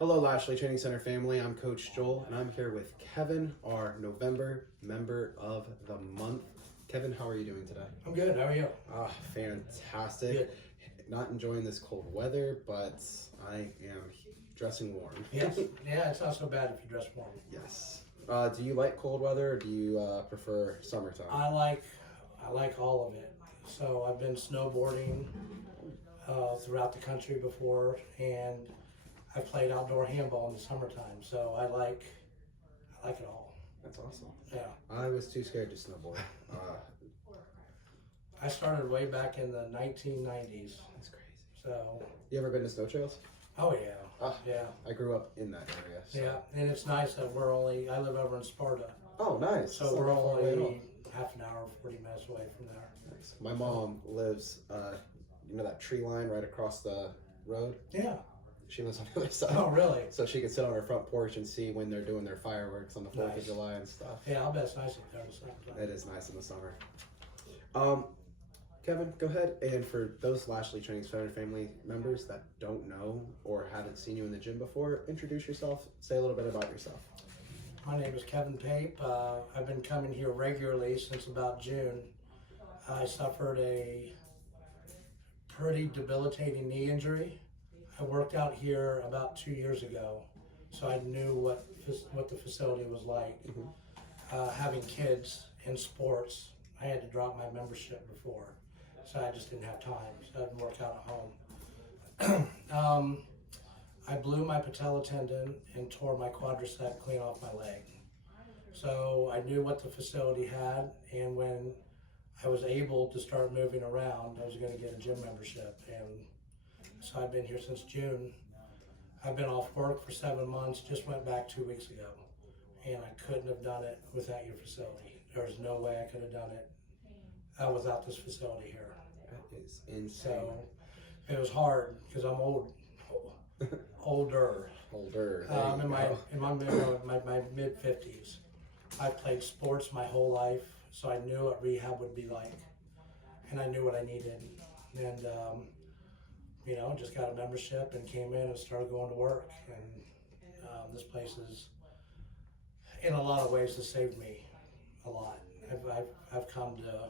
Hello, Lashley Training Center family. I'm Coach Joel, and I'm here with Kevin, our November Member of the Month. Kevin, how are you doing today? I'm good. How are you? Fantastic. Good. Not enjoying this cold weather, but I am dressing warm. Yes. Yeah, it's not so bad if you dress warm. Yes. Do you like cold weather, or do you prefer summertime? I like all of it. So I've been snowboarding throughout the country before, and I've played outdoor handball in the summertime. So I like it all. That's awesome. Yeah. I was too scared to snowboard. I started way back in the 1990s. That's crazy. So. You ever been to snow trails? Oh yeah. Yeah. I grew up in that area. So. Yeah, and it's nice that I live over in Sparta. Oh, nice. So we're only half an hour, 40 minutes away from there. Nice. My mom lives, you know that tree line right across the road? Yeah. She lives on the other side. Oh, really? So she can sit on her front porch and see when they're doing their fireworks on the 4th Nice. of July and stuff. Yeah, I'll bet it's nice up there in the summertime. It is nice in the summer. Kevin, go ahead, and for those Lashley Training Center family members that don't know or haven't seen you in the gym before, introduce yourself, say a little bit about yourself. My name is Kevin Pape. I've been coming here regularly since about June. I suffered a pretty debilitating knee injury. I worked out here about 2 years ago, so I knew what the facility was like. Having kids in sports, I had to drop my membership before, so I just didn't have time, so I didn't work out at home. I blew my patella tendon and tore my quadricep clean off my leg. So I knew what the facility had, and when I was able to start moving around, I was going to get a gym membership. And so I've been here since June. I've been off work for 7 months, just went back 2 weeks ago. And I couldn't have done it without your facility. There's no way I could have done it without this facility here. That is insane. So it was hard because I'm older. In my mid 50s. I played sports my whole life, so I knew what rehab would be like, and I knew what I needed, and just got a membership and came in and started going to work. And this place is, in a lot of ways, has saved me a lot. I've come to.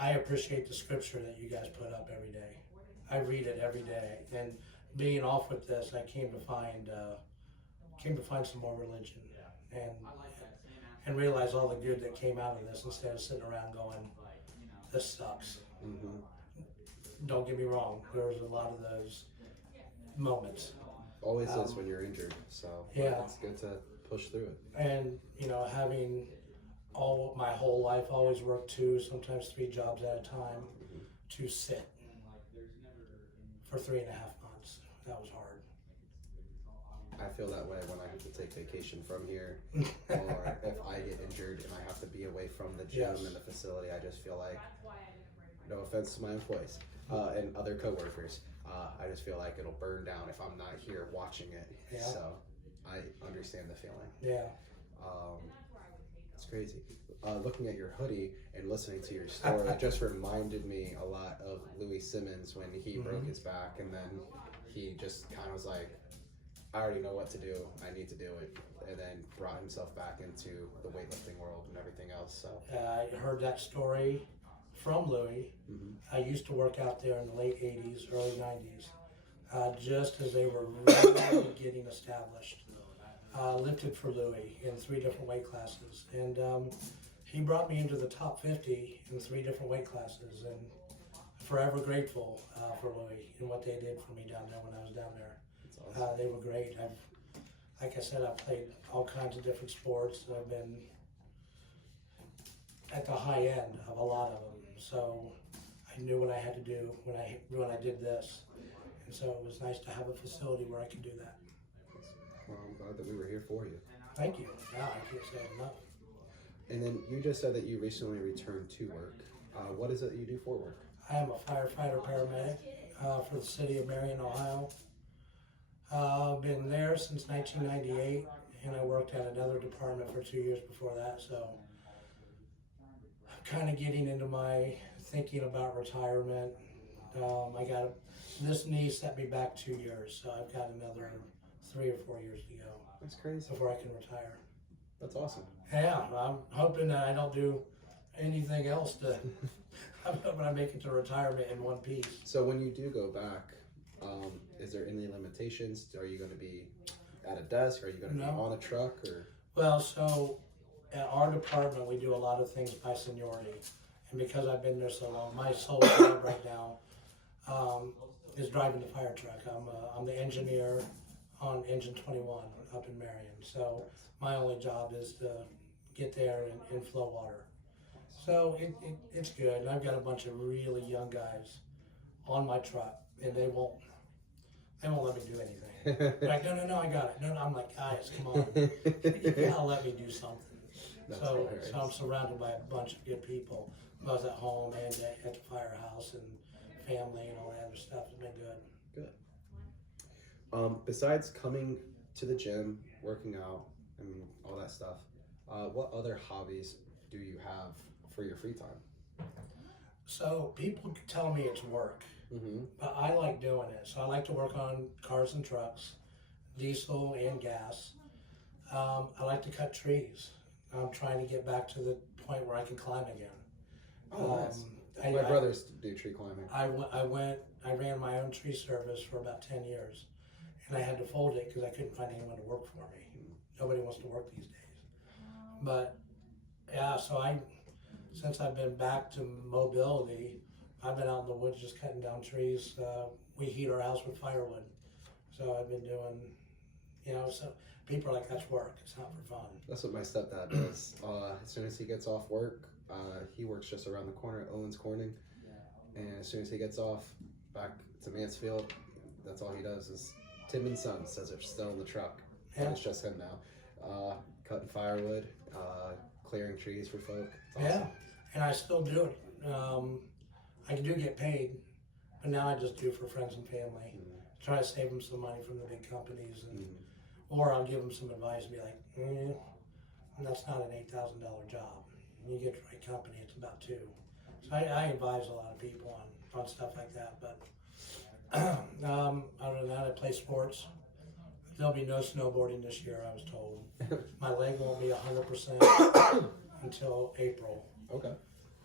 I appreciate the scripture that you guys put up every day. I read it every day, and being off with this, I came to find some more religion, and realize all the good that came out of this instead of sitting around going, "This sucks." Don't get me wrong. There was a lot of those moments. Always is when you're injured, so yeah, it's good to push through it. And having my whole life always worked 2, sometimes 3 jobs at a time to sit for 3.5 months. That was hard. I feel that way when I have to take vacation from here, or if I get injured and I have to be away from the gym and the facility. I just feel like, no offense to my employees and other coworkers, I just feel like it'll burn down if I'm not here watching it. Yeah. So I understand the feeling. Yeah. It's crazy. Looking at your hoodie and listening to your story, it just reminded me a lot of Louis Simmons when he broke his back, and then he just kind of was like, I already know what to do, I need to do it, and then brought himself back into the weightlifting world and everything else. So I heard that story from Louis. I used to work out there in the late 80s, early 90s, just as they were really getting established. Lifted for Louis in 3 different weight classes, and he brought me into the top 50 in 3 different weight classes, and forever grateful for Louis and what they did for me down there when I was down there. Awesome. They were great. Like I said, I've played all kinds of different sports. I've been at the high end of a lot of them, so I knew what I had to do when I did this, and so it was nice to have a facility where I could do that. Well, I'm glad that we were here for you. Thank you. Yeah, I can't say enough. And then you just said that you recently returned to work. What is it that you do for work? I am a firefighter paramedic for the city of Marion, Ohio. I've been there since 1998, and I worked at another department for 2 years before that, so I'm kind of getting into my thinking about retirement. I got this knee set me back 2 years, so I've got another 3 or 4 years to go That's crazy. before I can retire. That's awesome. Yeah, I'm hoping that I don't do anything else to. I'm hoping I make it to retirement in one piece. So when you do go back, is there any limitations? Are you going to be at a desk? Are you going to be on a truck? Or Well, so at our department, we do a lot of things by seniority, and because I've been there so long, my sole job right now is driving the fire truck. I'm the engineer on Engine 21 up in Marion. So my only job is to get there and flow water. So it's good. And I've got a bunch of really young guys on my truck, and they won't let me do anything. They're like, no, I got it. No, I'm like, guys, come on, you gotta let me do something. So I'm surrounded by a bunch of good people, both at home and at the firehouse, and family and all that other stuff. It's been good. Good. Besides coming to the gym, working out, and all that stuff, what other hobbies do you have for your free time? So people tell me it's work, but I like doing it. So I like to work on cars and trucks, diesel and gas. I like to cut trees. I'm trying to get back to the point where I can climb again. Oh, nice. My brothers do tree climbing. I ran my own tree service for about 10 years, and I had to fold it because I couldn't find anyone to work for me. Nobody wants to work these days. But yeah, so since I've been back to mobility, I've been out in the woods just cutting down trees. We heat our house with firewood. So I've been doing, so people are like, that's work. It's not for fun. That's what my stepdad does. As soon as he gets off work, he works just around the corner at Owens Corning. And as soon as he gets off back to Mansfield, that's all he does is Tim and Son says they're still in the truck. Yeah. And it's just him now. Cutting firewood, clearing trees for folk. It's awesome. Yeah, and I still do it. I do get paid, but now I just do it for friends and family. Try to save them some money from the big companies, or I'll give them some advice and be like, that's not an $8,000 job. When you get the right company, it's about $2,000. So I advise a lot of people on stuff like that. But other than that, I play sports. There'll be no snowboarding this year, I was told. My leg won't be 100% until April. Okay.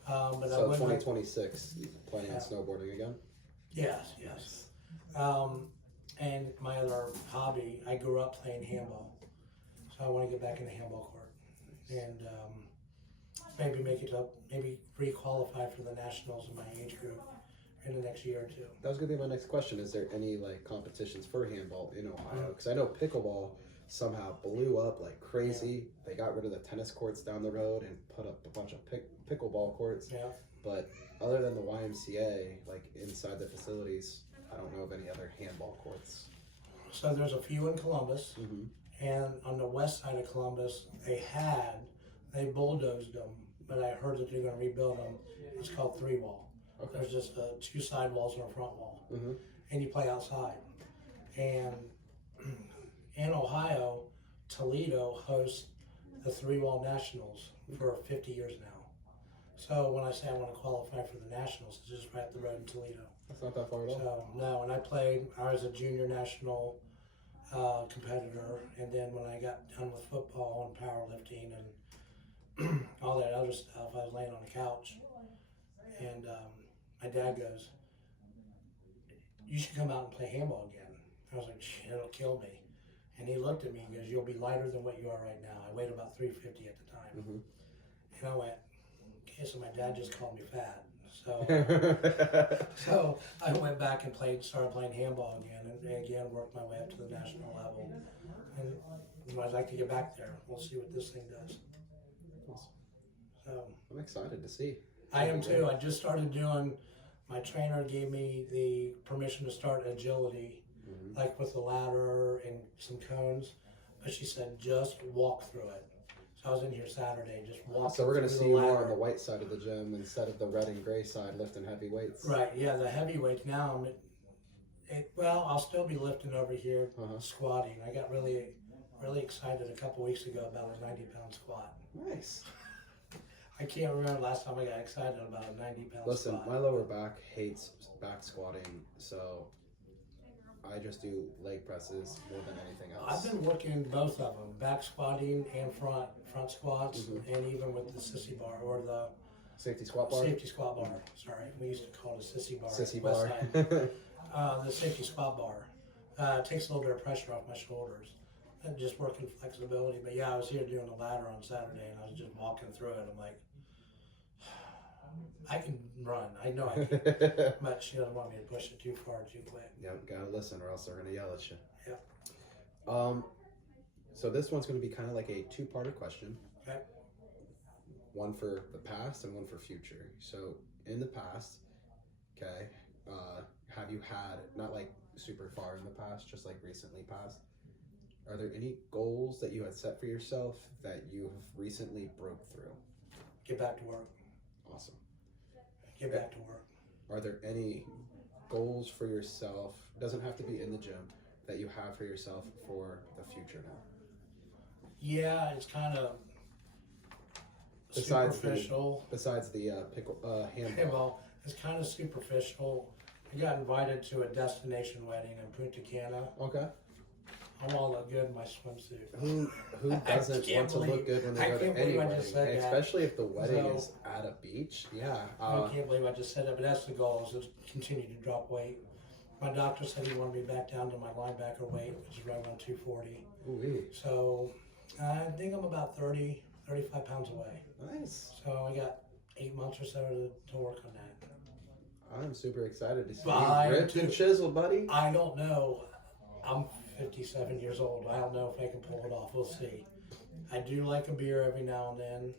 But so 2026, planning on snowboarding again? Yes. And my other hobby, I grew up playing handball. So I want to get back in the handball court. And maybe make it up, maybe re-qualify for the nationals in my age group in the next year or two. That was going to be my next question. Is there any competitions for handball in Ohio? Because I know pickleball somehow blew up like crazy. They got rid of the tennis courts down the road and put up a bunch of pickleball courts. Yeah. But other than the YMCA, inside the facilities, I don't know of any other handball courts. So there's a few in Columbus, and on the west side of Columbus, they bulldozed them, but I heard that they're going to rebuild them. It's called 3-wall. Okay. There's just 2 side walls and a front wall, and you play outside. And in Ohio, Toledo hosts the 3-wall nationals for 50 years now. So when I say I want to qualify for the nationals, it's just right up the road in Toledo. That's not that far at all. So no, and I was a junior national competitor, and then when I got done with football and powerlifting and all that other stuff, I was laying on the couch, and my dad goes, "You should come out and play handball again." I was like, "Shit, it'll kill me." And he looked at me and goes, "You'll be lighter than what you are right now." I weighed about 350 at the time. And I went, okay, so my dad just called me fat. So I went back and started playing handball again, and again worked my way up to the national level. And I'd like to get back there. We'll see what this thing does. So I'm excited to see. I am too. I just started doing. My trainer gave me the permission to start agility, with a ladder and some cones, but she said just walk through it. So I was in here Saturday, just walking. So we're going to see you more on the white side of the gym instead of the red and gray side lifting heavy weights. Right, yeah, the heavy weights now. I'll still be lifting over here, squatting. I got really excited a couple weeks ago about a 90-pound squat. Nice. I can't remember the last time I got excited about a 90-pound squat. Listen, my lower back hates back squatting, so I just do leg presses more than anything I've else. been working both of them, back squatting and front squats, Mhm. and even with the sissy bar or the Safety squat bar? safety squat bar. Sorry, we used to call it a sissy bar. Sissy West bar. Side. The safety squat bar takes a little bit of pressure off my shoulders. And just working flexibility. But yeah, I was here doing the ladder on Saturday, and I was just walking through it. I'm like, I can run. I know I can. But she doesn't want me to push it too far too quick. Yep, gotta listen or else they're gonna yell at you. Yeah. So this one's gonna be kind of like a two-parter question. Okay. One for the past and one for future. So in the past, okay, have you had, not like super far in the past, just like recently past, are there any goals that you had set for yourself that you have recently broke through? Get back to work. Awesome. Get back to work. Are there any goals for yourself, doesn't have to be in the gym, that you have for yourself for the future now? Yeah, it's kind of Besides superficial. Besides the handball. Well, it's kind of superficial. I got invited to a destination wedding in Punta Cana. Okay. I want to look good in my swimsuit. Who doesn't want to look good when they go to any wedding? And especially if the wedding is at a beach. Yeah. I can't believe I just said that, but that's the goal, is to continue to drop weight. My doctor said he wanted me back down to my linebacker weight, which is right around 240. Ooh-wee. So I think I'm about 35 pounds away. Nice. So I got 8 months or so to work on that. I'm super excited to see Bye. you ripped and chiseled, buddy. I don't know. I'm 57 years old. I don't know if I can pull it off. We'll see. I do like a beer every now and then.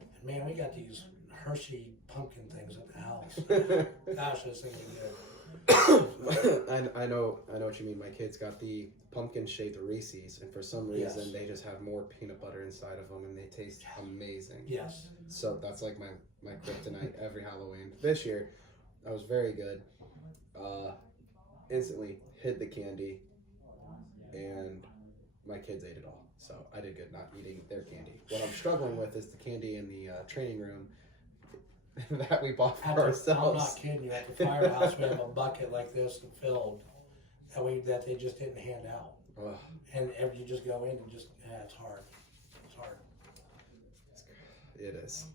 And man, we got these Hershey pumpkin things at the house. Gosh, those things are good. I know what you mean. My kids got the pumpkin shaped Reese's, and for some reason Yes. they just have more peanut butter inside of them, and they taste amazing. Yes. So that's like my kryptonite every Halloween. This year, I was very good. Instantly hid the candy, and my kids ate it all. So I did good not eating their candy. What I'm struggling with is the candy in the training room that we bought for ourselves. I'm not kidding you. At the firehouse, we have a bucket like this filled that they just didn't hand out. Ugh. And you just go in and just, it's hard. It's hard. It is.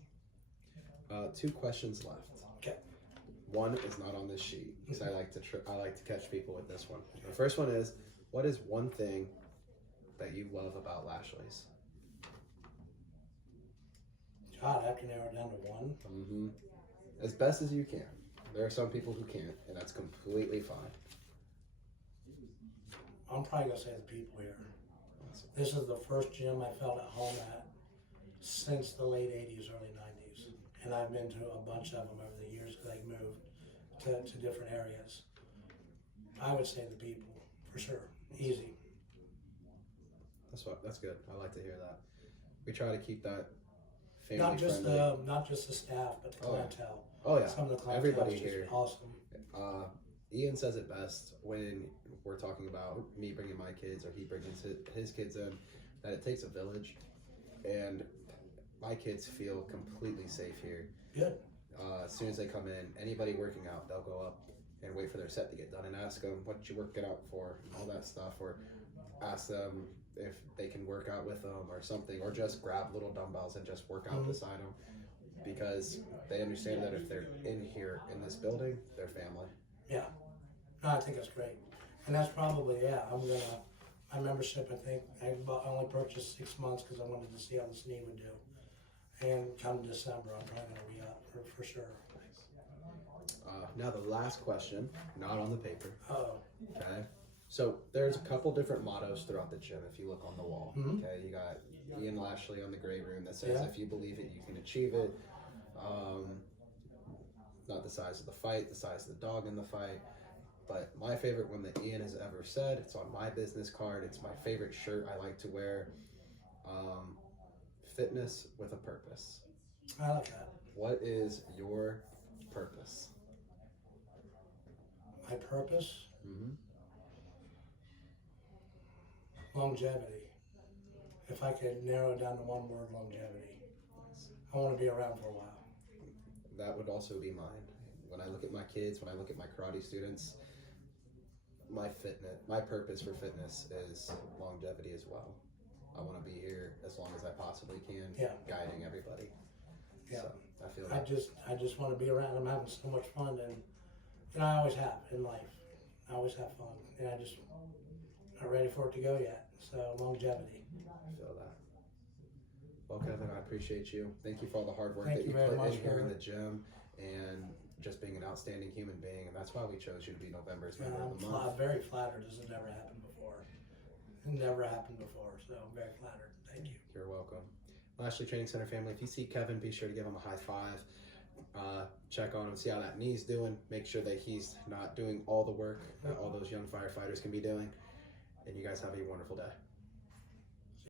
2 questions left. Okay. One is not on this sheet because I like to catch people with this one. The first one is, what is one thing that you love about Lashley's? God, I have to narrow it down to one. Mm-hmm. As best as you can. There are some people who can't, and that's completely fine. I'm probably gonna say the people here. Awesome. This is the first gym I felt at home at since the late 80s, early 90s. And I've been to a bunch of them over the years because I moved to different areas. I would say the people, for sure. Easy. That's good. I like to hear that. We try to keep that family Not just friendly. the staff, but the clientele. Oh yeah. Some of the clientele Everybody is just here. awesome. Ian says it best when we're talking about me bringing my kids or he bringing his kids in, that it takes a village, and my kids feel completely safe here. Good. As soon as they come in, anybody working out, they'll go up and wait for their set to get done and ask them what you work it out for, and all that stuff, or ask them if they can work out with them or something, or just grab little dumbbells and just work out beside them, because they understand that if they're in here in this building, they're family. Yeah. No, I think that's great. And that's probably, my membership, I think, I only purchased 6 months because I wanted to see how this knee would do. And come December, I'm probably going to be up for sure. Now the last question, not on the paper. Oh. Okay. So there's a couple different mottos throughout the gym if you look on the wall. Mm-hmm. Okay, you got Ian Lashley on the gray room that says if you believe it, you can achieve it. Not the size of the fight, the size of the dog in the fight. But my favorite one that Ian has ever said, it's on my business card, it's my favorite shirt I like to wear. Fitness with a purpose. I like that. What is your purpose? My purpose? Mm-hmm. Longevity. If I could narrow it down to one word, longevity. I want to be around for a while. That would also be mine. When I look at my kids, when I look at my karate students, my purpose for fitness is longevity as well. I want to be here as long as I possibly can, guiding everybody. Yeah. So I feel I just want to be around. I'm having so much fun, and I always have in life. I always have fun, and I just not ready for it to go yet. So longevity. I feel that. Well, Kevin, I appreciate you. Thank you for all the hard work Thank that you you very put much in here in for- the gym, and just being an outstanding human being. And that's why we chose you to be November's member of the I'm month. very flattered. This has never happened before. It never happened before, so I'm very flattered. Thank you. You're welcome. Lashley Training Center family, if you see Kevin, be sure to give him a high five. Check on him, see how that knee's doing. Make sure that he's not doing all the work that all those young firefighters can be doing. And you guys have a wonderful day.